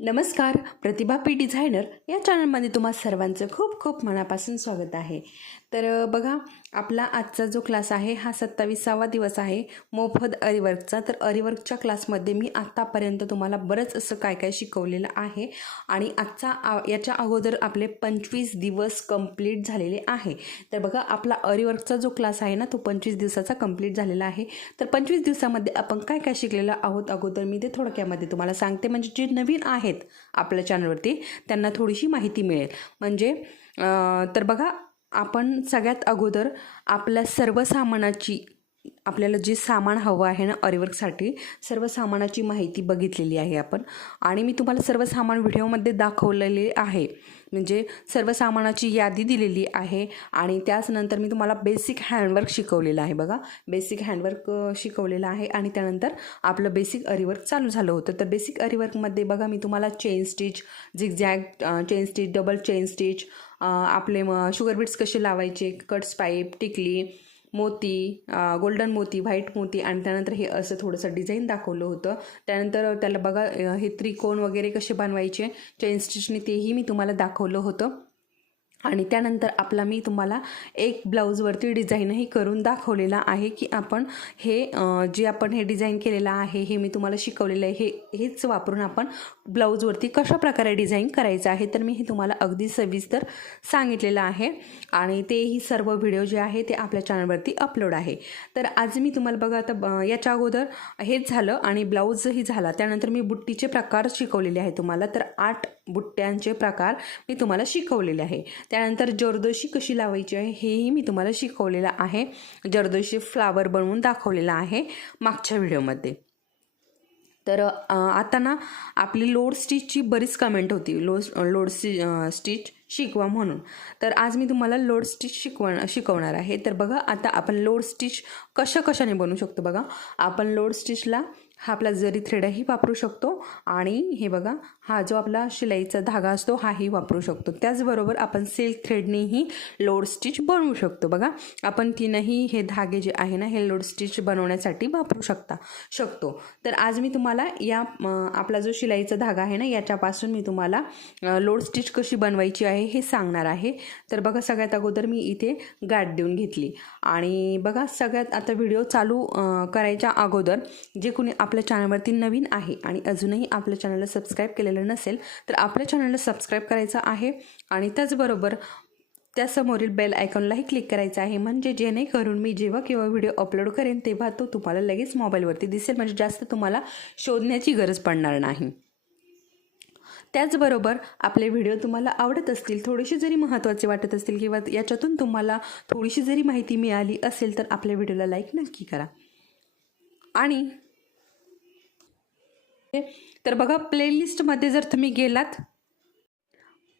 नमस्कार प्रतिभा P designer या चॅनलमध्ये तुम्हा सर्वांचं खूप खूप मनापासून स्वागत आहे. तर बघा आपला आजचा जो क्लास आहे हा सत्तावीसावा दिवस आहे. मोफत अरिवर्कचा. तर अरिवर्कच्या क्लासमध्ये मी आत्तापर्यंत तुम्हाला बरंच असं काय काय शिकवलेलं आहे आणि आजचा आ याच्या अगोदर आपले पंचवीस दिवस कंप्लीट झालेले आहे. तर बघा आपला अरिवर्कचा जो क्लास आहे ना तो पंचवीस दिवसाचा कंप्लीट झालेला आहे. तर पंचवीस दिवसामध्ये आपण काय काय शिकलेलं आहोत अगोदर मी ते थोडक्यामध्ये तुम्हाला सांगते. म्हणजे जे नवीन आहे आहेत आपल्या चॅनलवरती त्यांना थोडीशी माहिती मिळेल. म्हणजे तर बघा आपण सगळ्यात अगोदर आपल्या सर्व सामानाची आपल्याला जे सामान हवं आहे ना अरिवर्कसाठी सर्व सामानाची माहिती बघितलेली आहे आपण. आणि मी तुम्हाला सर्व सामान व्हिडिओमध्ये दाखवलेले आहे. म्हणजे सर्व सामानाची यादी दिलेली आहे आणि त्याचनंतर मी तुम्हाला बेसिक हँडवर्क शिकवलेलं आहे बघा. बेसिक हँडवर्क शिकवलेलं आहे आणि त्यानंतर आपलं बेसिक अरिवर्क चालू झालं होतं. तर बेसिक अरिवर्कमध्ये बघा मी तुम्हाला chain stitch zigzag chain stitch double chain stitch आपले मग शुगर बीट्स कसे लावायचे कट्स पाईप टिकली मोती गोल्डन मोती व्हाईट मोती आणि त्यानंतर हे असं थोडंसं डिझाईन दाखवलं होतं. त्यानंतर त्याला बघा हे त्रिकोण वगैरे कसे बनवायचे चेन स्टिचने तेही मी तुम्हाला दाखवलं होतं. आणि त्यानंतर आपला मी तुम्हाला एक ब्लाऊजवरती डिझाईनही करून दाखवलेला आहे की आपण हे जे आपण हे डिझाईन केलेलं आहे हे मी तुम्हाला शिकवलेलं आहे हे हेच वापरून आपण ब्लाऊजवरती कशा प्रकारे डिझाईन करायचं आहे तर मी हे तुम्हाला अगदी सविस्तर सांगितलेलं आहे. आणि तेही सर्व व्हिडिओ जे आहे ते आपल्या चॅनलवरती अपलोड आहे. तर आज मी तुम्हाला बघा आता ब- याच्या अगोदर हेच झालं आणि ब्लाऊजही झाला. त्यानंतर मी बुट्टीचे प्रकार शिकवलेले आहे तुम्हाला. तर आठ बुट्ट्यांचे प्रकार मी तुम्हाला शिकवलेले आहे. त्यानंतर जरदोशी कशी लावायची आहे हेही मी तुम्हाला शिकवलेलं आहे. जरदोशी फ्लावर बनवून दाखवलेला आहे मागच्या व्हिडिओमध्ये. तर आता ना आपली लोड स्टिचची बरीच कमेंट होती. लो लोड स्टि स्टिच शिकवा म्हणून. तर आज मी तुम्हाला लोड स्टिच शिकव शिकवणार आहे. तर बघा आता आपण लोड स्टिच कशा कशाने बनवू शकतो बघा. आपण लोड स्टिचला हा आपला जरी थ्रेडही वापरू शकतो आणि हे बघा हा जो आपला शिलाईचा धागा असतो हाही वापरू शकतो. त्याचबरोबर आपण सिल्क थ्रेडनेही लोड स्टिच बनवू शकतो. बघा आपण तीनही हे धागे जे आहे ना हे लोड स्टिच बनवण्यासाठी वापरू शकता शकतो. तर आज मी तुम्हाला या आपला जो शिलाईचा धागा आहे ना याच्यापासून मी तुम्हाला लोड स्टिच कशी बनवायची आहे हे सांगणार आहे. तर बघा सगळ्यात अगोदर मी इथे गाठ देऊन घेतली. आणि बघा सगळ्यात आता व्हिडिओ चालू करायच्या अगोदर जे कोणी आपल्या चॅनलवरती नवीन आहे आणि अजूनही आपल्या चॅनलला सबस्क्राईब केलेलं नसेल तर आपल्या चॅनलला सबस्क्राईब करायचं आहे. आणि त्याचबरोबर त्यासमोरील बेल आयकॉनलाही क्लिक करायचं आहे. म्हणजे जेणेकरून मी जेव्हा किंवा व्हिडिओ अपलोड करेन तेव्हा तो तुम्हाला लगेच मोबाईलवरती दिसेल. म्हणजे जास्त तुम्हाला शोधण्याची गरज पडणार नाही. त्याचबरोबर आपले व्हिडिओ तुम्हाला आवडत असतील थोडेसे जरी महत्त्वाचे वाटत असतील किंवा याच्यातून तुम्हाला थोडीशी जरी माहिती मिळाली असेल तर आपल्या व्हिडिओला लाईक नक्की करा. आणि तर बघा प्लेलिस्टमध्ये जर तुम्ही गेलात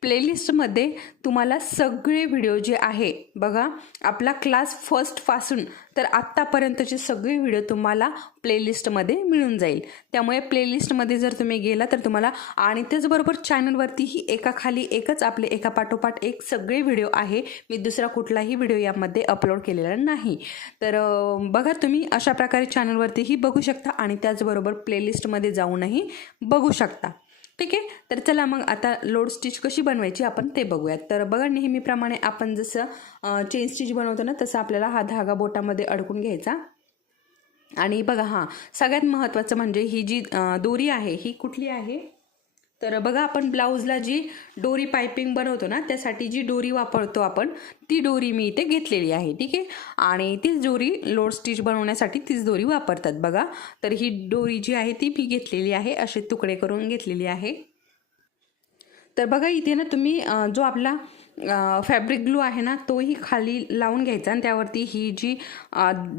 प्लेलिस्टमध्ये तुम्हाला सगळे व्हिडिओ जे आहे बघा आपला क्लास फर्स्टपासून तर आत्तापर्यंतचे सगळे व्हिडिओ तुम्हाला प्लेलिस्टमध्ये मिळून जाईल. त्यामुळे प्लेलिस्टमध्ये जर तुम्ही गेला तर तुम्हाला आणि त्याचबरोबर चॅनलवरतीही एकाखाली एकच आपले एका पाठोपाठ एक सगळे व्हिडिओ आहे. मी दुसरा कुठलाही व्हिडिओ यामध्ये अपलोड केलेला नाही. तर बघा तुम्ही अशा प्रकारे चॅनलवरतीही बघू शकता आणि त्याचबरोबर प्लेलिस्टमध्ये जाऊनही बघू शकता. ठीक आहे? तर चला मग आता लोड स्टिच कशी बनवायची आपण ते बघूयात. तर बघा नेहमीप्रमाणे आपण जसं चेन स्टिच बनवतो ना तसं आपल्याला हा धागा बोटामध्ये अडकून घ्यायचा. आणि बघा हां सगळ्यात महत्त्वाचं म्हणजे ही जी दोरी आहे ही कुठली आहे? तर बघा आपण ब्लाऊजला जी डोरी पायपिंग बनवतो ना त्यासाठी जी डोरी वापरतो आपण ती डोरी मी इथे घेतलेली आहे ठीक आहे? आणि तीच दोरी लोड स्टिच बनवण्यासाठी तीच दोरी वापरतात बघा. तर ही डोरी जी आहे ती मी घेतलेली आहे असे तुकडे करून घेतलेली आहे. तर बघा इथे ना तुम्ही जो आपला फॅब्रिक ग्लू आहे ना तोही खाली लावून घ्यायचा आणि त्यावरती ही जी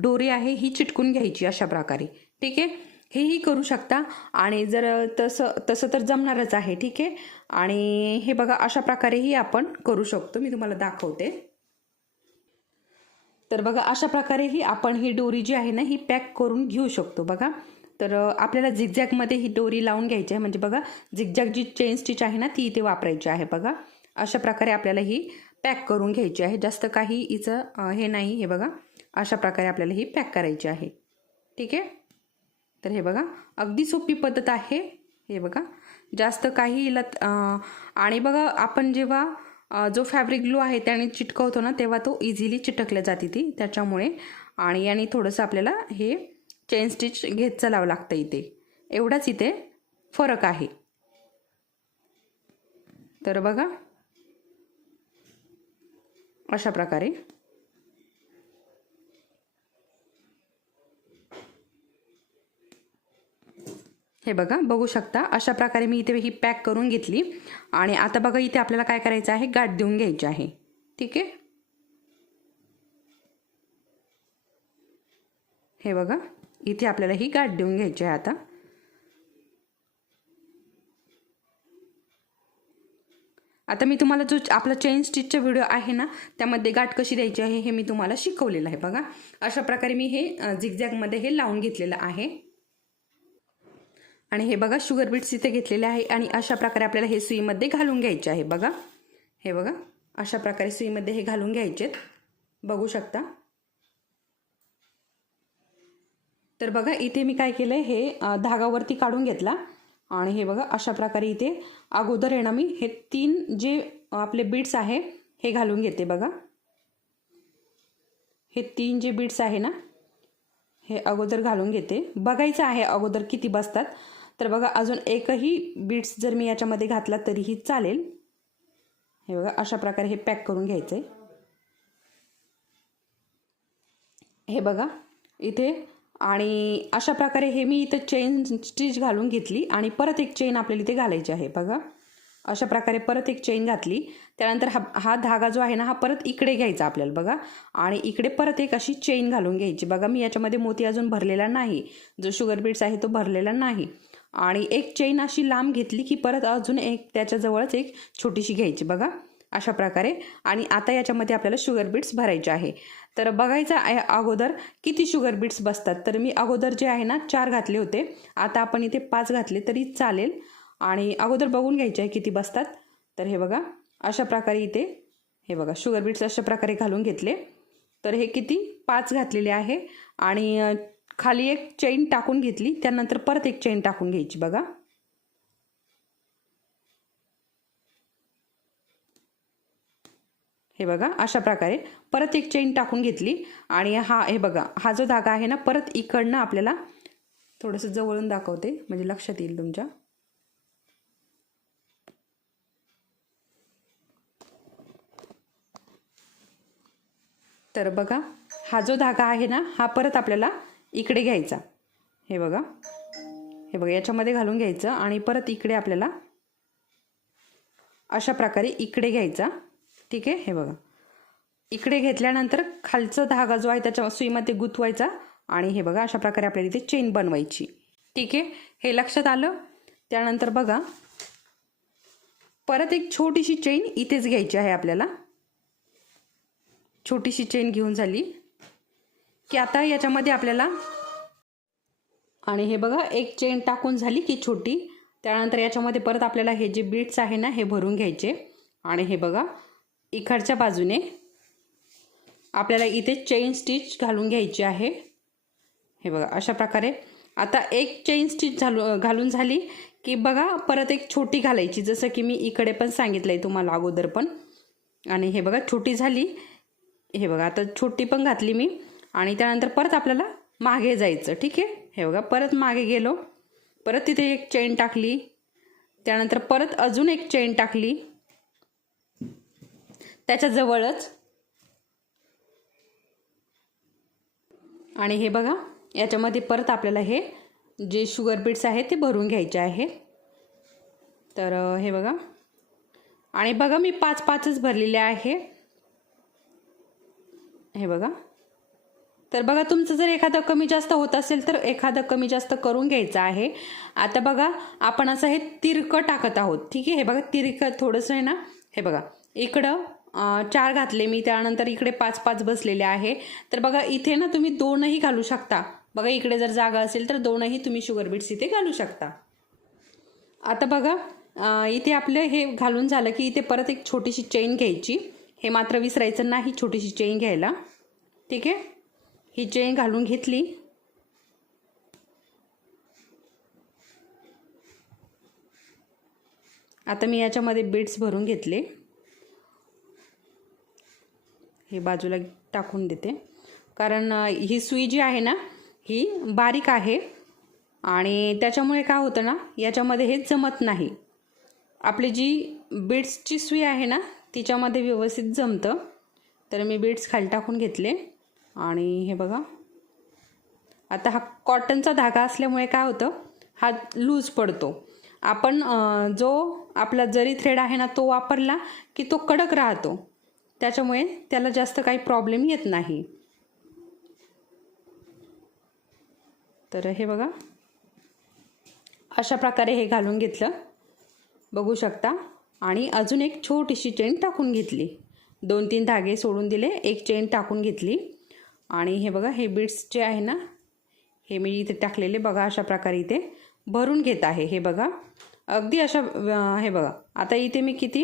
डोरी आहे ही चिटकून घ्यायची अशा प्रकारे ठीक आहे? हेही करू शकता. आणि जर तसं तसं तर जमणारच आहे ठीक आहे? आणि हे बघा अशा प्रकारेही आपण करू शकतो. मी तुम्हाला दाखवते. तर बघा अशा प्रकारेही आपण ही डोरी जी आहे ना ही पॅक करून घेऊ शकतो बघा. तर आपल्याला झिगझॅगमध्ये ही डोरी लावून घ्यायची आहे. म्हणजे बघा झिगझॅग जी चेन स्टिच आहे ना ती इथे वापरायची आहे बघा. अशा प्रकारे आपल्याला ही पॅक करून घ्यायची आहे. जास्त काही हिचं हे नाही हे बघा. अशा प्रकारे आपल्याला ही पॅक करायची आहे. ठीक आहे? तर हे बघा अगदी सोपी पद्धत आहे. हे बघा जास्त काही लत आणि बघा आपण जेव्हा जो फॅब्रिक ग्लू आहे त्याने चिटकवतो ना तेव्हा तो इझिली चिटकल्या जाते ती. त्याच्यामुळे आणि याने थोडंसं आपल्याला हे चेन स्टिच घेत चालावं लागतं इथे. एवढाच इथे फरक आहे. तर बघा अशा प्रकारे. हे बघा बघू शकता. अशा प्रकारे मी इथे ही पॅक करून घेतली. आणि आता बघा इथे आपल्याला काय करायचं आहे? गाठ देऊन घ्यायची आहे. ठीक आहे? हे बघा इथे आपल्याला ही गाठ देऊन घ्यायची आहे आता. आता मी तुम्हाला जो आपला चेन स्टिचचा व्हिडिओ आहे ना त्यामध्ये गाठ कशी द्यायची आहे हे मी तुम्हाला शिकवलेलं आहे बघा. अशा प्रकारे मी हे झिगझॅगमध्ये हे लावून घेतलेलं आहे. आणि हे बघा शुगर बीट्स इथे घेतलेले आहे आणि अशा प्रकारे आपल्याला हे सुईमध्ये घालून घ्यायचे आहे बघा. हे बघा अशा प्रकारे सुईमध्ये हे घालून घ्यायचेत. बघू शकता. तर बघा इथे मी काय केलं हे धागावरती काढून घेतला. आणि हे बघा अशा प्रकारे इथे अगोदर आहे ना मी हे तीन जे आपले बीट्स आहे हे घालून घेते बघा. हे तीन जे बीट्स आहे ना हे अगोदर घालून घेते. बघायचं आहे अगोदर किती बसतात. तर बघा अजून एकही बीट्स जर मी याच्यामध्ये घातला तरीही चालेल. हे बघा अशा प्रकारे हे पॅक करून घ्यायचं आहे हे बघा इथे आणि अशा प्रकारे हे मी इथं चेन स्टिच घालून घेतली आणि परत एक चेन आपल्याला इथे घालायची आहे. बघा अशा प्रकारे परत एक चेन घातली. त्यानंतर हा हा धागा जो आहे ना हा परत इकडे घ्यायचा आपल्याला बघा. आणि इकडे परत एक अशी चेन घालून घ्यायची. बघा मी याच्यामध्ये मोती अजून भरलेला नाही. जो शुगर बीट्स आहे तो भरलेला नाही. आणि एक चेन अशी लांब घेतली की परत अजून एक त्याच्याजवळच एक छोटीशी घ्यायची बघा अशा प्रकारे. आणि आता याच्यामध्ये आपल्याला शुगर बीट्स भरायचे आहे. तर बघायचं आहे अगोदर किती शुगर बीट्स बसतात. तर मी अगोदर जे आहे ना चार घातले होते. आता आपण इथे पाच घातले तरी चालेल. आणि अगोदर बघून घ्यायचे आहे किती बसतात. तर हे बघा अशा प्रकारे इथे हे बघा शुगर बीट्स अशा प्रकारे घालून घेतले. तर हे किती? पाच घातलेले आहे. आणि खाली एक चेन टाकून घेतली त्यानंतर परत एक चेन टाकून घ्यायची बघा. हे बघा अशा प्रकारे परत एक चेन टाकून घेतली. आणि हा हे बघा हा जो धागा आहे ना परत इकडनं आपल्याला थोडंसं जवळून दाखवते. म्हणजे लक्षात येईल तुमच्या. तर बघा हा जो धागा आहे ना हा परत आपल्याला इकडे घ्यायचा. हे बघा. हे बघा याच्यामध्ये घालून घ्यायचं आणि परत इकडे आपल्याला अशा प्रकारे इकडे घ्यायचा. ठीक आहे? हे बघा. इकडे घेतल्यानंतर खालचा धागा जो आहे त्याच्या सुईमध्ये गुंतवायचा आणि हे बघा अशा प्रकारे आपल्याला इथे चेन बनवायची. ठीक आहे? हे लक्षात आलं? त्यानंतर बघा. परत एक छोटीशी चेन इथेच घ्यायची आहे आपल्याला. छोटीशी चेन घेऊन झाली. की आता याच्यामध्ये आपल्याला आणि हे बघा एक चेन टाकून झाली की छोटी. त्यानंतर याच्यामध्ये परत आपल्याला हे जे बीट्स आहे ना हे भरून घ्यायचे. आणि हे बघा इकडच्या बाजूने आपल्याला इथे चेन स्टिच घालून घ्यायची आहे. हे बघा अशा प्रकारे. आता एक चेन स्टिच झालू घालून झाली की बघा परत एक छोटी घालायची. जसं की मी इकडे पण सांगितलं आहे तुम्हाला अगोदर पण. आणि हे बघा छोटी झाली. हे बघा आता छोटी पण घातली मी. आणि त्यानंतर परत आपल्याला मागे जायचं ठीक आहे? हे बघा परत मागे गेलो. परत तिथे एक चेन टाकली. त्यानंतर परत अजून एक चेन टाकली. त्याच्याजवळच आणि हे बघा याच्यामध्ये परत आपल्याला हे जे शुगर बीट्स आहेत ते भरून घ्यायचे आहे. तर हे बघा. आणि बघा मी पाच पाचच भरलेले आहे. हे बघा. तर बघा तुमचं जर एखादं कमी जास्त होत असेल तर एखादं कमी जास्त करून घ्यायचं आहे. आता बघा आपण असं हे तिरकं टाकत आहोत. ठीक आहे? हे बघा तिरकं थोडंसं आहे ना? हे बघा इकडं चार घातले मी. त्यानंतर इकडे पाच पाच बसलेले आहे. तर बघा इथे ना तुम्ही दोनही घालू शकता. बघा इकडे जर जागा असेल तर दोनही तुम्ही शुगर बीट्स इथे घालू शकता. आता बघा इथे आपलं हे घालून झालं की इथे परत एक छोटीशी चेन घ्यायची. हे मात्र विसरायचं नाही छोटीशी चेन घ्यायला. ठीक आहे? ही चेन घालून घेतली. आता मी याच्यामध्ये बीट्स भरून घेतले. हे बाजूला टाकून देते. कारण ही सुई जी आहे ना ही बारीक आहे. आणि त्याच्यामुळे काय होतं ना याच्यामध्ये हे जमत नाही. आपली जी बीड्सची सुई आहे ना तिच्यामध्ये व्यवस्थित जमतं. तर मी बीड्स खाली टाकून घेतले. आणि हे बघा. आता हा कॉटनचा धागा असल्यामुळे काय होतं? हा लूज पडतो. आपण जो आपला जरी थ्रेड आहे ना तो वापरला की तो कडक राहतो. त्याच्यामुळे त्याला जास्त काही प्रॉब्लेम येत नाही. तर हे बघा. अशा प्रकारे हे घालून घेतलं. बघू शकता. आणि अजून एक छोटीशी चेन टाकून घेतली. दोन तीन धागे सोडून दिले. एक चेन टाकून घेतली. आणि हे बघा हे बीट्स जे आहे ना हे मी इथे टाकलेले बघा अशा प्रकारे इथे भरून घेत आहे. हे बघा अगदी अशा हे बघा आता इथे मी किती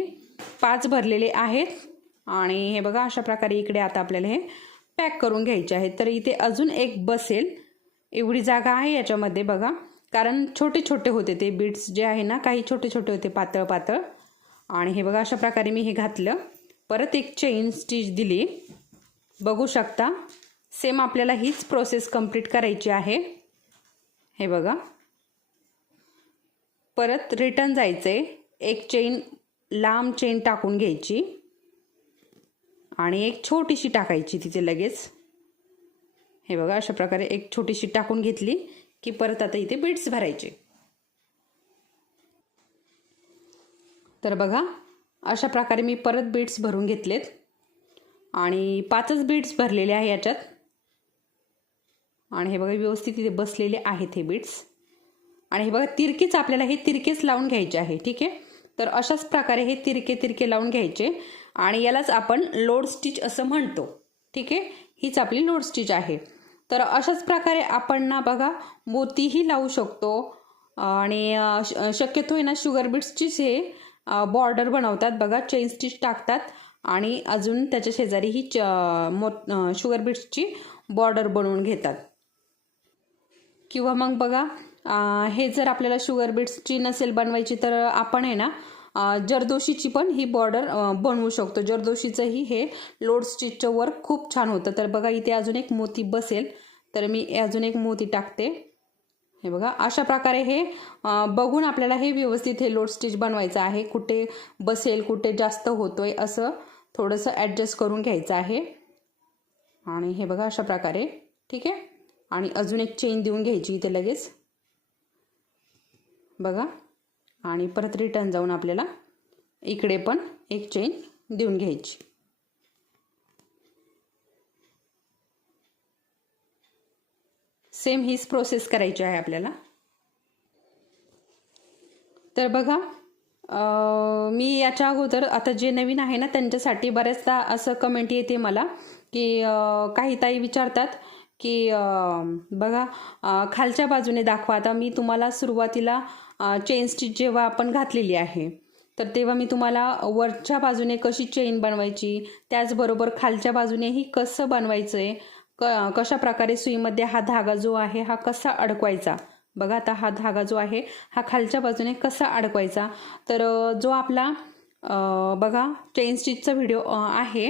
पाच भरलेले आहेत. आणि हे बघा अशा प्रकारे इकडे आता आपल्याला हे पॅक करून घ्यायचे आहे तर इथे अजून एक बसेल. एवढी जागा आहे याच्यामध्ये बघा कारण छोटे छोटे होते ते बीट्स जे आहे ना काही छोटे छोटे होते पातळ पातळ आणि हे बघा अशा प्रकारे मी हे घातलं. परत एक चेन स्टिच दिली. बघू शकता. सेम आपल्याला हीच प्रोसेस कंप्लीट करायची आहे. हे बघा. परत रिटर्न जायचे एक चेन लांब चेन टाकून घ्यायची. आणि एक छोटीशी टाकायची तिथे लगेच. हे बघा अशा प्रकारे एक छोटीशी टाकून घेतली की परत आता इथे बीड्स भरायचे. तर बघा अशा प्रकारे मी परत बीड्स भरून घेतलेत. आणि पाचच बीड्स भरलेले आहे याच्यात. आणि हे बघा व्यवस्थित इथे बसलेले आहेत हे बीट्स आणि हे बघा तिरकेच आपल्याला हे तिरकेच लावून घ्यायचे आहे ठीक आहे? तर अशाच प्रकारे हे तिरके तिरके लावून घ्यायचे. आणि यालाच आपण लोड स्टिच असं म्हणतो ठीक आहे? हीच आपली लोड स्टिच आहे. तर अशाच प्रकारे आपण ना बघा मोतीही लावू शकतो. आणि श- शक्यतो आहे ना शुगर बीट्सचीच हे बॉर्डर बनवतात बघा चेन स्टिच टाकतात. आणि अजून त्याच्या शेजारी ही च मो शुगर बीट्सची बॉर्डर बनवून घेतात. किंवा मग बघा हे जर आपल्याला शुगर बीट्सची नसेल बनवायची तर आपण आहे ना जरदोशीची पण ही बॉर्डर बनवू शकतो. जरदोशीचंही हे लोड स्टिचचं वर्क खूप छान होतं. तर बघा इथे अजून एक मोती बसेल. तर मी अजून एक मोती टाकते. हे बघा अशा प्रकारे हे बघून आपल्याला हे व्यवस्थित हे लोड स्टिच बनवायचं आहे. कुठे बसेल कुठे जास्त होतोय असं थोडंसं ॲडजस्ट करून घ्यायचं आहे. आणि हे बघा अशा प्रकारे. ठीक आहे? आणि अजून एक चेन देऊन घ्यायची इथे लगेच. बघा. आणि परत रिटर्न जाऊन आपल्याला इकडे पण एक चेन देऊन घ्यायची. सेम हीच प्रोसेस करायची आहे आपल्याला. तर बघा अं, मी याच्या अगोदर आता जे नवीन आहे ना त्यांच्यासाठी बऱ्याचदा असं कमेंट येते मला की काही ताई विचारतात की बघा खालच्या बाजूने दाखवा. आता मी तुम्हाला सुरुवातीला चेन स्टिच जेव्हा आपण घातलेली आहे तर तेव्हा मी तुम्हाला वरच्या बाजूने कशी चेन बनवायची त्याचबरोबर खालच्या बाजूनेही कसं बनवायचं आहे क कशा प्रकारे सुईमध्ये हा धागा जो आहे हा कसा अडकवायचा. बघा आता हा धागा जो आहे हा खालच्या बाजूने कसा अडकवायचा. तर जो आपला बघा चेन स्टिचचा व्हिडिओ आहे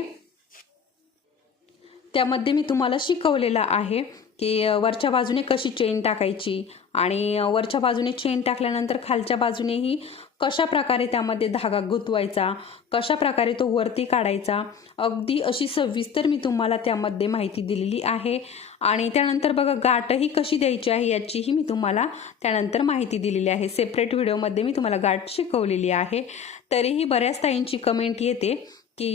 त्यामध्ये मी तुम्हाला शिकवलेलं आहे की वरच्या बाजूने कशी चेन टाकायची आणि वरच्या बाजूने चेन टाकल्यानंतर खालच्या बाजूनेही कशा प्रकारे त्यामध्ये धागा गुंतवायचा कशा प्रकारे तो वरती काढायचा अगदी अशी सविस्तर मी तुम्हाला त्यामध्ये माहिती दिलेली आहे. आणि त्यानंतर बघा गाठही कशी द्यायची आहे याचीही मी तुम्हाला त्यानंतर माहिती दिलेली आहे. सेपरेट व्हिडिओमध्ये मी तुम्हाला गाठ शिकवलेली आहे. तरीही बऱ्याच ताईंची कमेंट येते. की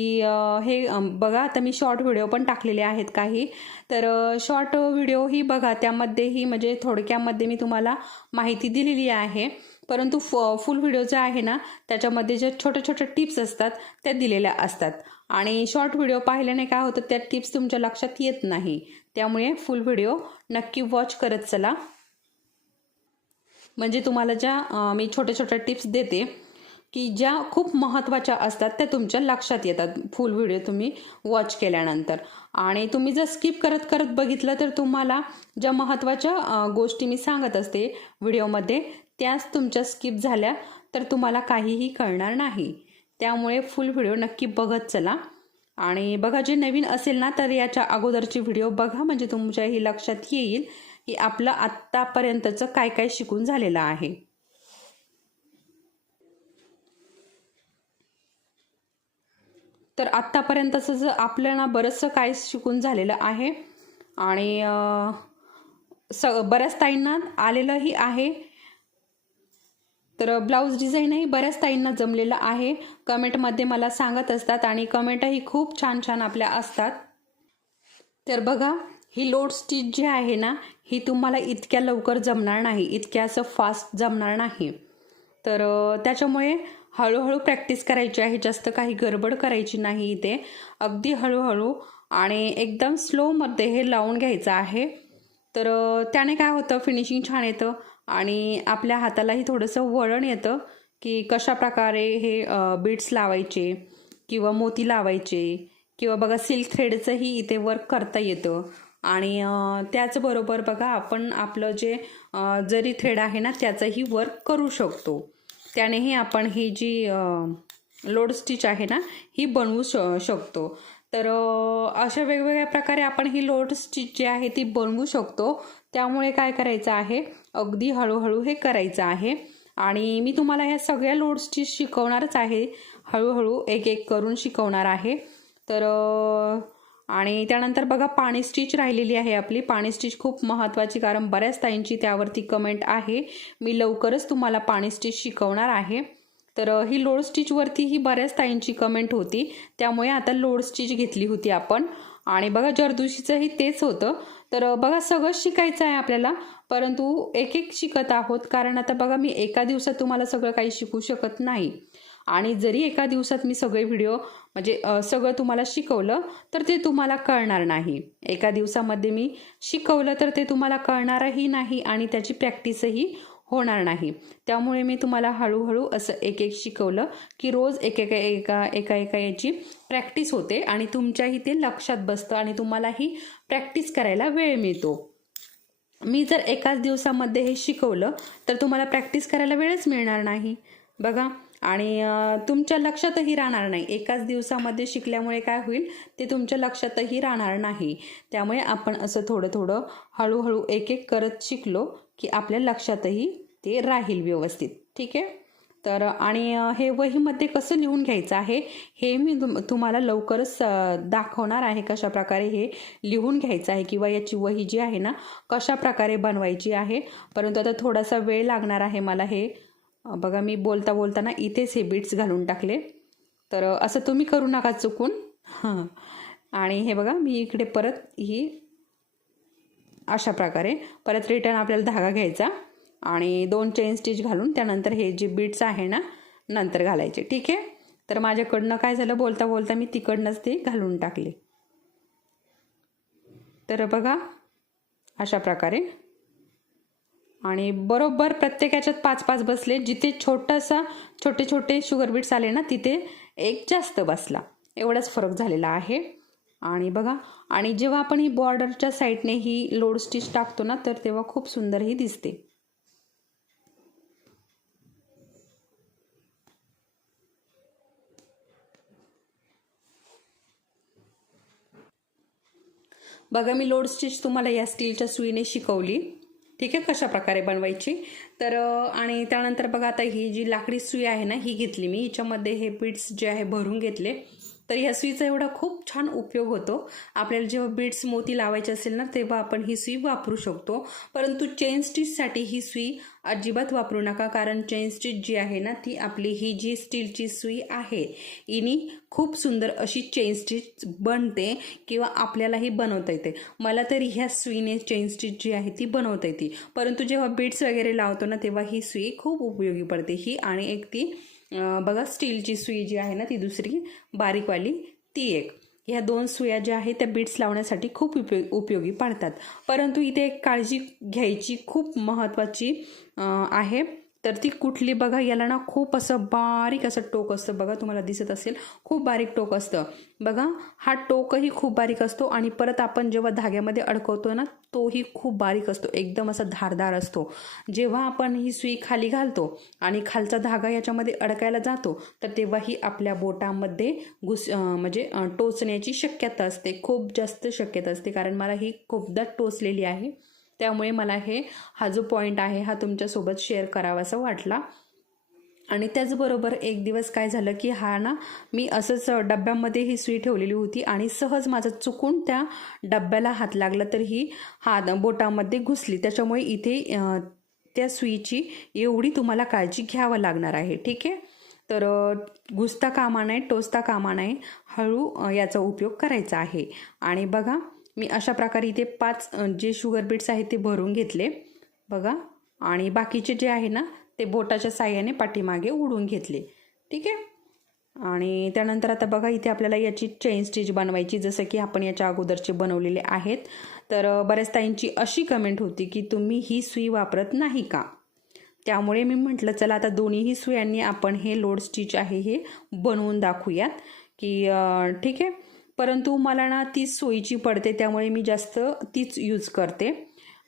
हे बघा आता मी शॉर्ट व्हिडिओ पण टाकलेले आहेत काही. तर शॉर्ट व्हिडिओही बघा त्यामध्येही म्हणजे थोडक्यामध्ये मी तुम्हाला माहिती दिलेली आहे. परंतु फ फुल व्हिडिओ जो आहे ना त्याच्यामध्ये ज्या छोट्या छोट्या टिप्स असतात त्या दिलेल्या असतात. आणि शॉर्ट व्हिडिओ पाहिल्याने काय होतं त्या टिप्स तुमच्या लक्षात येत नाही. त्यामुळे फुल व्हिडिओ नक्की वॉच करत चला. म्हणजे तुम्हाला ज्या मी छोट्या छोट्या टिप्स देते की ज्या खूप महत्त्वाच्या असतात त्या तुमच्या लक्षात येतात. फुल व्हिडिओ तुम्ही वॉच केल्यानंतर. आणि तुम्ही जर स्किप करत करत बघितलं तर तुम्हाला ज्या महत्त्वाच्या गोष्टी मी सांगत असते व्हिडिओमध्ये त्याच तुमच्या स्किप झाल्या तर तुम्हाला काहीही कळणार नाही. त्यामुळे फुल व्हिडिओ नक्की बघत चला. आणि बघा जे नवीन असेल ना तर याच्या अगोदरची व्हिडिओ बघा म्हणजे तुमच्याही लक्षात येईल की आपलं आत्तापर्यंतचं काय काय शिकून झालेलं आहे. तर आत्तापर्यंतचं जर आपल्याला बरंचसं काय शिकून झालेलं आहे आणि स बऱ्याच ताईंना आलेलंही आहे. तर ब्लाऊज डिझाईनही बऱ्याच ताईंना जमलेलं आहे. कमेंटमध्ये मला सांगत असतात आणि कमेंटही खूप छान छान आपल्या असतात. तर बघा ही लोड स्टिच जी आहे ना ही तुम्हाला इतक्या लवकर जमणार नाही इतक्या असं फास्ट जमणार नाही. तर त्याच्यामुळे हळूहळू प्रॅक्टिस करायची आहे. जास्त काही गडबड करायची नाही इथे. अगदी हळूहळू आणि एकदम स्लोमध्ये हे लावून घ्यायचं आहे. तर त्याने काय होतं? फिनिशिंग छान येतं आणि आपल्या हातालाही थोडंसं वळण येतं की कशा प्रकारे हे बीट्स लावायचे किंवा मोती लावायचे किंवा बघा सिल्क थ्रेडचंही इथे वर्क करता येतं. आणि त्याचबरोबर बघा आपण आपलं जे जरी थ्रेड आहे ना त्याचंही वर्क करू शकतो. त्यानेही आपण ही जी लोड स्टिच आहे ना ही बनवू श शकतो. तर अशा वेगवेगळ्या प्रकारे आपण ही लोड स्टिच जी आहे ती बनवू शकतो. त्यामुळे काय करायचं आहे? अगदी हळूहळू हे करायचं आहे. आणि मी तुम्हाला ह्या सगळ्या लोड स्टिच शिकवणारच आहे. हळूहळू एक एक करून शिकवणार आहे. तर आणि त्यानंतर बघा पाणी स्टिच राहिलेली आहे आपली. पाणी स्टिच खूप महत्त्वाची कारण बऱ्याच ताईंची त्यावरती कमेंट आहे. मी लवकरच तुम्हाला पाणी स्टिच शिकवणार आहे. तर ही लोड स्टिचवरती ही बऱ्याच ताईंची कमेंट होती. त्यामुळे आता लोड स्टिच घेतली होती आपण. आणि बघा जरदुशीचंही तेच होतं. तर बघा सगळंच शिकायचं आहे आपल्याला. परंतु एक एक शिकत आहोत. कारण आता बघा मी एका दिवसात तुम्हाला सगळं काही शिकू शकत नाही. आणि जरी एका दिवसात मी सगळे व्हिडिओ म्हणजे सगळं तुम्हाला शिकवलं तर ते तुम्हाला कळणार नाही. एका दिवसामध्ये मी शिकवलं तर ते तुम्हाला कळणारही नाही आणि त्याची प्रॅक्टिसही होणार नाही. त्यामुळे मी तुम्हाला हळूहळू असं एक एक शिकवलं की रोज एक एका एका एका एका याची प्रॅक्टिस होते आणि तुमच्याही ते लक्षात बसतं आणि तुम्हालाही प्रॅक्टिस करायला वेळ मिळतो. मी जर एकाच दिवसामध्ये हे शिकवलं तर तुम्हाला प्रॅक्टिस करायला वेळच मिळणार नाही. बघा आणि तुमच्या लक्षातही राहणार नाही. एकाच दिवसामध्ये शिकल्यामुळे काय होईल? ते तुमच्या लक्षातही राहणार नाही. त्यामुळे आपण असं थोडं थोडं हळूहळू एक एक करत शिकलो की आपल्या लक्षातही ते राहील व्यवस्थित. ठीक आहे? तर आणि हे वहीमध्ये कसं लिहून घ्यायचं आहे? हे मी तुम तुम्हाला लवकरच दाखवणार आहे कशा प्रकारे हे लिहून घ्यायचं आहे किंवा याची वही जी आहे ना कशा प्रकारे बनवायची आहे. परंतु आता थोडासा वेळ लागणार आहे मला हे बघा मी बोलता बोलताना इथेच हे बीट्स घालून टाकले. तर असं तुम्ही करू नका चुकून. हां. आणि हे बघा मी इकडे परत ही अशा प्रकारे परत रिटर्न आपल्याला धागा घ्यायचा आणि दोन चेन स्टिच घालून त्यानंतर हे जे बीट्स आहे ना नंतर घालायचे. ठीक आहे? तर माझ्याकडनं काय झालं? बोलता बोलता मी तिकडनंच ते घालून टाकले. तर बघा अशा प्रकारे आणि बरोबर प्रत्येकाच्यात पाच पाच बसले जिथे छोटासा छोटे छोटे शुगर बीट्स आले ना तिथे एक जास्त बसला. एवढाच फरक झालेला आहे. आणि बघा आणि जेव्हा आपण ही बॉर्डरच्या साईडने ही लोड स्टिच टाकतो ना तर तेव्हा खूप सुंदर ही दिसते. बघा मी लोड स्टिच तुम्हाला या स्टीलच्या सुईने शिकवली. ठीक आहे कशा प्रकारे बनवायची? तर आणि त्यानंतर बघा आता ही जी लाकडी सुई आहे ना ही घेतली मी. हिच्यामध्ये हे बीड्स जे आहे भरून घेतले. तर ह्या सुईचा एवढा खूप छान उपयोग होतो. आपल्याला जेव्हा बीड्स मोती लावायचे असेल ना तेव्हा आपण ही सुई वापरू शकतो. परंतु चेन स्टिचसाठी ही सुई अजिबात वापरू नका कारण चेन स्टिच जी आहे ना ती आपली ही जी स्टीलची सुई आहे इनी खूप सुंदर अशी चेन स्टिच बनते किंवा आपल्यालाही बनवता येते. मला तरी ह्या सुईने चेन स्टिच जी आहे ती बनवता येते. परंतु जेव्हा बीड्स वगैरे लावतो ना तेव्हा ही सुई खूप उपयोगी पडते. ही आणि एक ती बघा स्टीलची सुई जी आहे ना ती दुसरी बारीकवाली ती एक. ह्या दोन सुया ज्या आहेत त्या बीट्स लावण्यासाठी खूप उपयोग उपयोगी पडतात. परंतु इथे एक काळजी घ्यायची खूप महत्त्वाची आहे. तर ती कुठली बघा याला ना खूप असं बारीक असं टोक असतं बघा तुम्हाला दिसत असेल. खूप बारीक टोक असतं. बघा हा टोकही खूप बारीक असतो आणि परत आपण जेव्हा धाग्यामध्ये अडकवतो ना तोही खूप बारीक असतो. एकदम असा धारदार असतो. जेव्हा आपण ही सुई खाली घालतो आणि खालचा धागा याच्यामध्ये अडकायला जातो तर तेव्हाही आपल्या बोटामध्ये घुस म्हणजे टोचण्याची शक्यता असते. खूप जास्त शक्यता असते. कारण मला ही खूपदा टोचलेली आहे. त्यामुळे मला हे हा जो पॉईंट आहे हा तुमच्यासोबत शेअर करावासा वाटला. आणि त्याचबरोबर एक दिवस काय झालं की हा ना मी असंच डब्यामध्ये ही सुई ठेवलेली होती आणि सहज माझं चुकून त्या डब्याला हात लागला तर ही हात बोटामध्ये घुसली. त्याच्यामुळे इथे त्या सुईची एवढी तुम्हाला काळजी घ्यावं लागणार आहे ठीक आहे? तर घुसता कामा नाही टोचता कामा नाही हळू याचा उपयोग करायचा आहे. आणि बघा मी अशा प्रकारे इथे पाच जे शुगर बीट्स आहेत ते भरून घेतले बघा. आणि बाकीचे जे आहे ना ते बोटाच्या साह्याने पाठीमागे उडून घेतले. ठीक आहे? आणि त्यानंतर आता बघा इथे आपल्याला याची चेन स्टिच बनवायची जसं की आपण याच्या अगोदरचे बनवलेले आहेत. तर बऱ्याच ताईंची अशी कमेंट होती की तुम्ही ही सुई वापरत नाही का? त्यामुळे मी म्हटलं चला आता दोन्हीही सुयांनी आपण हे लोड स्टिच आहे हे बनवून दाखवूयात. की ठीक आहे? परंतु मला ना तीच सोयीची पडते त्यामुळे मी जास्त तीच यूज करते.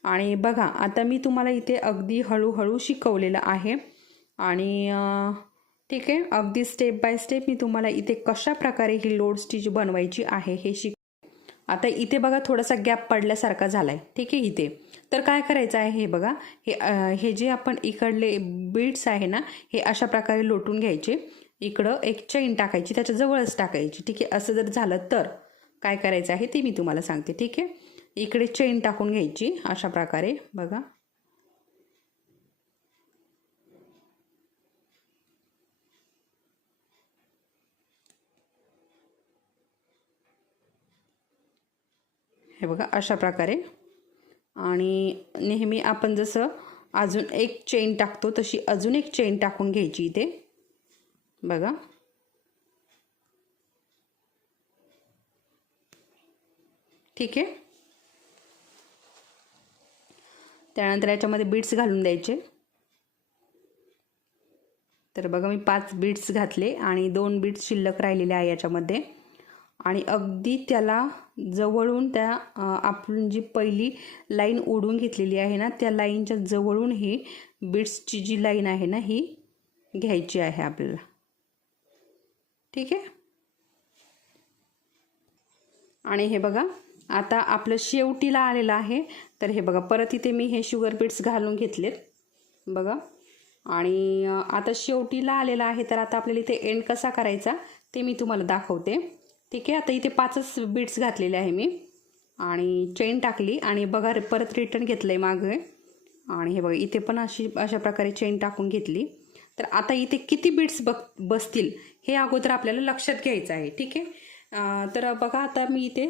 आणि बघा आता मी तुम्हाला इथे अगदी हळूहळू शिकवलेलं आहे. आणि ठीक आहे अगदी स्टेप बाय स्टेप मी तुम्हाला इथे कशा प्रकारे ही लोड स्टिच बनवायची आहे हे शिक आता इथे बघा थोडासा गॅप पडल्यासारखा झाला आहे ठीक आहे इथे. तर काय करायचं आहे हे बघा. हे हे जे आपण इकडले बीड्स आहे ना हे अशा प्रकारे लोटून घ्यायचे. इकडं एक चैन टाकायची त्याच्या जवळच टाकायची. ठीक आहे असं जर झालं तर काय करायचं आहे ते मी तुम्हाला सांगते. ठीक आहे? इकडे चैन टाकून घ्यायची अशा प्रकारे. बघा. हे बघा अशा प्रकारे. आणि नेहमी आपण जसं अजून एक चेन टाकतो तशी अजून एक चेन टाकून घ्यायची इथे. बघा. ठीक आहे. त्यानंतर याच्यामध्ये बीट्स घालून द्यायचे. तर बघा मी पाच बीट्स घातले आणि दोन बीट्स शिल्लक राहिलेले आहे याच्यामध्ये. आणि अगदी त्याला जवळून त्या आपण जी पहिली लाईन ओढून घेतलेली आहे ना त्या लाईनच्या जवळून ही बीट्सची जी लाईन आहे ना ही घ्यायची आहे आपल्याला. ठीक आहे? आणि हे बघा आता आपलं शेवटीला आलेलं आहे. तर हे बघा परत इथे मी हे शुगर बीट्स घालून घेतलेत. बघा. आणि आता शेवटीला आलेला आहे तर आता आपल्याला इथे एंड कसा करायचा ते मी तुम्हाला दाखवते. ठीक आहे? आता इथे पाचच बीट्स घातलेले आहे मी. आणि चेन टाकली. आणि बघा परत रिटर्न घेतलं आहे मागे. आणि हे बघा इथे पण अशी अशा प्रकारे चेन टाकून घेतली. तर आता इथे किती बीट्स बघ बसतील हे अगोदर आपल्याला लक्षात घ्यायचं आहे ठीक आहे? तर बघा आता मी इथे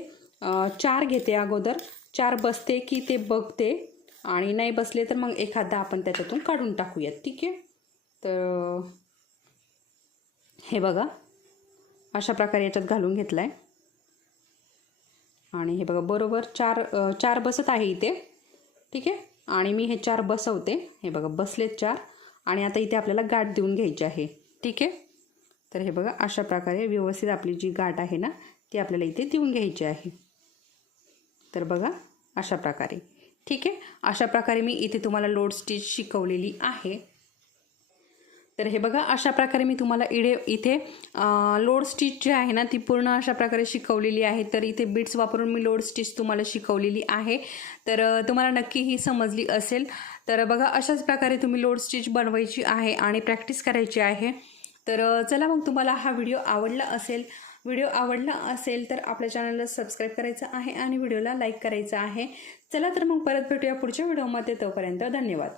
चार घेते अगोदर. चार बसते की ते बघते आणि नाही बसले तर मग एखादा आपण त्याच्यातून काढून टाकूयात ठीक आहे? तर हे बघा अशा प्रकारे याच्यात घालून घेतला आहे आणि हे बघा बरोबर चार चार बसत आहे इथे ठीक आहे? आणि मी हे चार बसवते. हे बघा बसलेत चार. आणि आता इथे आपल्याला गाठ देऊन घ्यायची आहे. ठीक आहे? तर हे बघा अशा प्रकारे व्यवस्थित आपली जी गाठ आहे ना ती आपल्याला इथे देऊन घ्यायची आहे. तर बघा अशा प्रकारे. ठीक आहे? अशा प्रकारे मी इथे तुम्हाला लोड स्टिच शिकवलेली आहे. तर हे बघा अशा प्रकारे मी तुम्हाला इडे इथे लोड स्टिच जी आहे ना ती पूर्ण अशा प्रकारे शिकवलेली आहे. तर इथे बीट्स वापरून मी लोड स्टिच तुम्हाला शिकवलेली आहे. तर तुम्हाला नक्की ही समजली असेल. तर बघा अशाच प्रकारे तुम्ही लोड स्टिच बनवायची आहे आणि प्रॅक्टिस करायची आहे. तर चला मग तुम्हाला हा व्हिडिओ आवडला असेल. व्हिडिओ आवडला असेल तर आपल्या चॅनलला सबस्क्राईब करायचं आहे आणि व्हिडिओला लाईक करायचं आहे. चला तर मग परत भेटूया पुढच्या व्हिडिओमध्ये तोपर्यंत धन्यवाद.